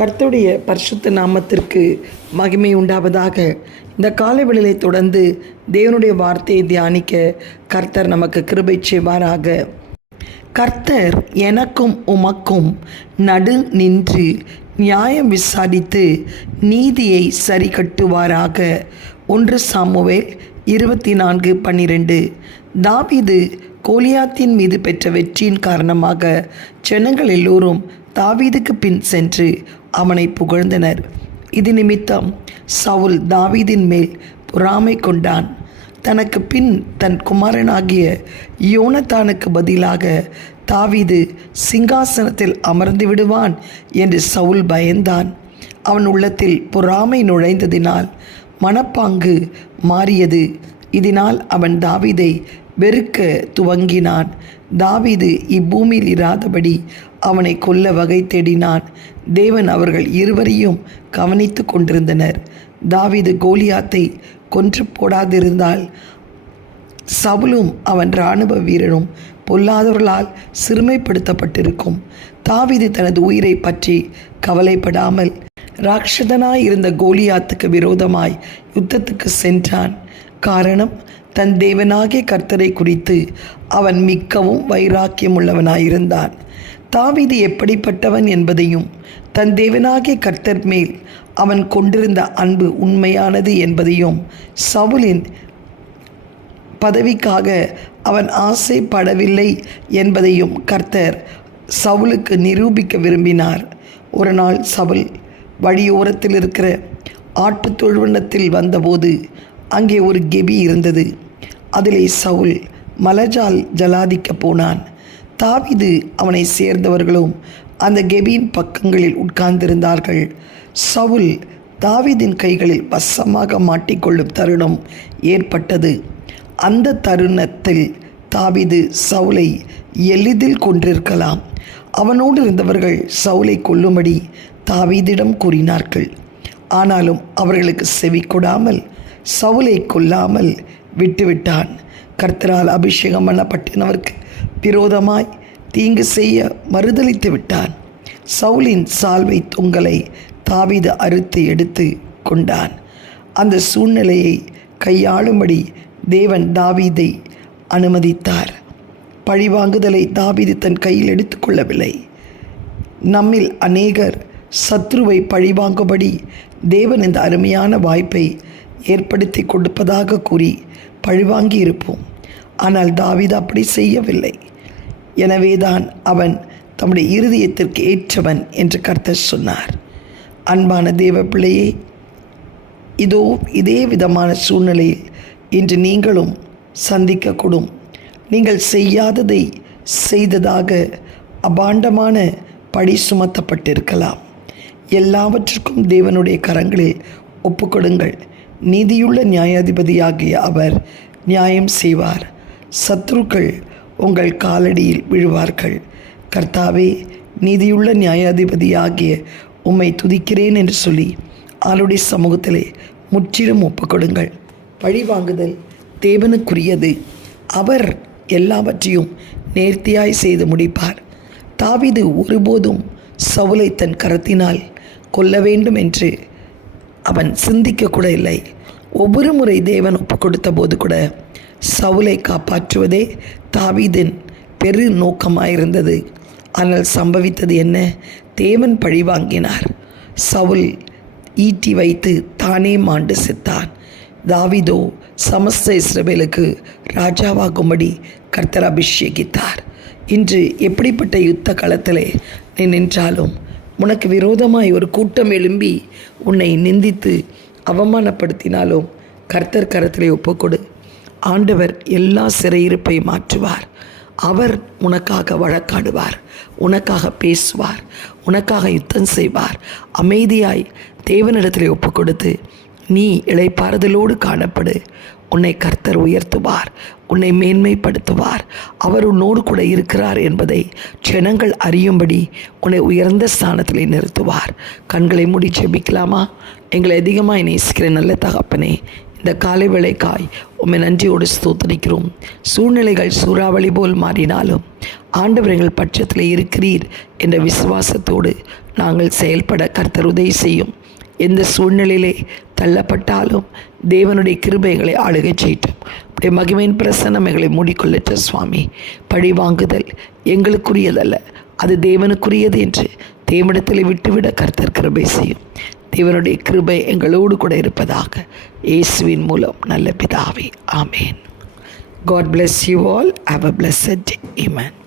கர்த்தருடைய பரிசுத்த நாமத்திற்கு மகிமை உண்டாவதாக. இந்த காலைவெளியை தொடர்ந்து தேவனுடைய வார்த்தையை தியானிக்க கர்த்தர் நமக்கு கிருபை செய்வாராக. கர்த்தர் எனக்கும் உமக்கும் நடு நின்று நியாயம் விசாரித்து நீதியை சரி கட்டுவாராக. 1 சாமுவேல் 24:12. தாவீது கோலியாத்தின் மீது பெற்ற வெற்றியின் காரணமாக ஜனங்கள் எல்லோரும் தாவீதுக்கு பின் சென்று அவனை புகழ்ந்தனர். இது நிமித்தம் சவுல் தாவீதின் மேல் பொறாமை கொண்டான். தனக்கு பின் தன் குமாரனாகிய யோனத்தானுக்கு பதிலாக தாவீது சிங்காசனத்தில் அமர்ந்து விடுவான் என்று சவுல் பயந்தான். அவன் உள்ளத்தில் பொறாமை நுழைந்ததினால் மனப்பாங்கு மாறியது. இதனால் அவன் தாவீதை வெறுக்க துவங்கினான். தாவீது இப்பூமியில் இராதபடி அவனை கொல்ல வகை தேடினான். தேவன் அவர்கள் இருவரையும் கவனித்து கொண்டிருந்தனர். தாவீது கோலியாத்தை கொன்று போடாதிருந்தால் சவுலும் அவன் இராணுவ வீரரும் பொல்லாதவர்களால் சிறுமைப்படுத்தப்பட்டிருக்கும். தாவீது தனது உயிரை பற்றி கவலைப்படாமல் ராட்சதனாய் இருந்த கோலியாத்துக்கு விரோதமாய் யுத்தத்துக்கு சென்றான். காரணம், தன் தேவனாகிய கர்த்தரை குறித்து அவன் மிக்கவும் வைராக்கியம் உள்ளவனாயிருந்தான். தாவீது எப்படிப்பட்டவன் என்பதையும் தன் தேவனாகிய கர்த்தர் மேல் அவன் கொண்டிருந்த அன்பு உண்மையானது என்பதையும் சவுலின் பதவிக்காக அவன் ஆசைப்படவில்லை என்பதையும் கர்த்தர் சவுலுக்கு நிரூபிக்க விரும்பினார். ஒரு நாள் சவுல் வழியோரத்தில் இருக்கிற ஆட்டுத் தொழுவத்தில் வந்தபோது அங்கே ஒரு கெபி இருந்தது. அதிலே சவுல் மலஜால் ஜலாதிக்க போனான். தாவீது அவனை சேர்ந்தவர்களும் அந்த கெபியின் பக்கங்களில் உட்கார்ந்திருந்தார்கள். சவுல் தாவீதின் கைகளில் வசமாக மாட்டிக்கொள்ளும் தருணம் ஏற்பட்டது. அந்த தருணத்தில் தாவீது சவுலை எளிதில் கொன்றிருக்கலாம். அவனோடு இருந்தவர்கள் சவுலை கொல்லும்படி தாவீதிடம் கூறினார்கள். ஆனாலும் அவர்களுக்கு செவி கொடாமல் சவுலை கொல்லாமல் விட்டுவிட்டான். கர்த்தரால் அபிஷேகம் பண்ணப்பட்டவருக்கு விரோதமாய் தீங்கு செய்ய மறுதலித்து விட்டான். சவுலின் சால்வை தொங்கலை தாவீது அறுத்து எடுத்து கொண்டான். அந்த சூழ்நிலையை கையாளும்படி தேவன் தாவீதை அனுமதித்தார். பழிவாங்குதலை தாவீது தன் கையில் எடுத்துக்கொள்ளவில்லை. நம்மில் அநேகர் சத்ருவை பழிவாங்கும்படி தேவன் இந்த அருமையான வாய்ப்பை ஏற்படுத்தி கொடுப்பதாக கூறி பழிவாங்கி இருப்போம். ஆனால் தாவீது அப்படி செய்யவில்லை. எனவேதான் அவன் தம்முடைய இருதயத்திற்கு ஏற்றவன் என்று கர்த்தர் சொன்னார். அன்பான தேவ பிள்ளையே, இதோ இதே விதமான சூழ்நிலையில் இன்று நீங்களும் சந்திக்கக்கூடும். நீங்கள் செய்யாததை செய்ததாக அபாண்டமான பழி சுமத்தப்பட்டிருக்கலாம். எல்லாவற்றுக்கும் தேவனுடைய கரங்களில் ஒப்புக்கொடுங்கள். நீதியுள்ள நியாயாதிபதியாகிய அவர் நியாயம் செய்வார். சத்துருக்கள் உங்கள் காலடியில் விழுவார்கள். கர்த்தாவே, நீதியுள்ள நியாயாதிபதியாகிய உம்மை துதிக்கிறேன் என்று சொல்லி ஆளுடைய சமூகத்திலே முற்றிலும் ஒப்புக்கொடுங்கள். பழிவாங்குதல் தேவனுக்குரியது. அவர் எல்லாவற்றையும் நேர்த்தியாய் செய்து முடிப்பார். தாவீது ஒருபோதும் சவுலை தன் கரத்தினால் கொல்ல வேண்டும் என்று அவன் சிந்திக்க கூட இல்லை. ஒவ்வொரு முறை தேவன் ஒப்பு கொடுத்த போது கூட சவுலை காப்பாற்றுவதே தாவீதின் பெரு நோக்கமாயிருந்தது. ஆனால் சம்பவித்தது என்ன? தேவன் பழி வாங்கினார். சவுல் ஈட்டி வைத்து தானே மாண்டு செத்தான். தாவீதோ சமஸ்த இஸ்ரவேலுக்கு ராஜாவாகும்படி கர்த்தர் அபிஷேகித்தார். இன்று எப்படிப்பட்ட யுத்த களத்திலே நீ நின்றாலும், உனக்கு விரோதமாய் ஒரு கூட்டம் எழும்பி உன்னை நிந்தித்து அவமானப்படுத்தினாலும் கர்த்தர் கரத்திலே ஒப்புக்கொடு. ஆண்டவர் எல்லா சிறையிருப்பை மாற்றுவார். அவர் உனக்காக வழக்காடுவார், உனக்காக பேசுவார், உனக்காக யுத்தம் செய்வார். அமைதியாய் தேவனிடத்திலே ஒப்பு கொடுத்து நீ இளைப்பாறுதலோடு காணப்படு. உன்னை கர்த்தர் உயர்த்துவார், உன்னை மேன்மைப்படுத்துவார். அவர் உன்னோடு கூட இருக்கிறார் என்பதை ஜனங்கள் அறியும்படி உன்னை உயர்ந்த ஸ்தானத்திலே நிறுத்துவார். கண்களை மூடி ஜெபிக்கலாமா? எங்களை அதிகமாக நேசிக்கிற நல்ல தகப்பனே, இந்த காலை வேளைக்காய் உம்மை நன்றியோடு ஸ்தோத்திரிக்கிறோம். சூழ்நிலைகள் சூறாவளி போல் மாறினாலும் ஆண்டவர் எங்கள் பட்சத்தில் இருக்கிறீர் என்ற விசுவாசத்தோடு நாங்கள் செயல்பட கர்த்தர் உதவி செய்யும். எந்த சூழ்நிலையிலே தள்ளப்பட்டாலும் தேவனுடைய கிருபை எங்களை ஆளுகை செய்யட்டும். அப்படியே மகிமையின் பிரசன்னம் எங்களை மூடிக்கொள்ளற்ற சுவாமி. பழி வாங்குதல் எங்களுக்குரியதல்ல, அது தேவனுக்குரியது என்று தேவனிடத்தில் விட்டுவிட கர்த்தர் கிருபை செய்யும். தேவனுடைய கிருபை எங்களோடு கூட இருப்பதாக இயேசுவின் மூலம் நல்ல பிதாவே, ஆமேன். God bless you all. Have a blessed day. Amen.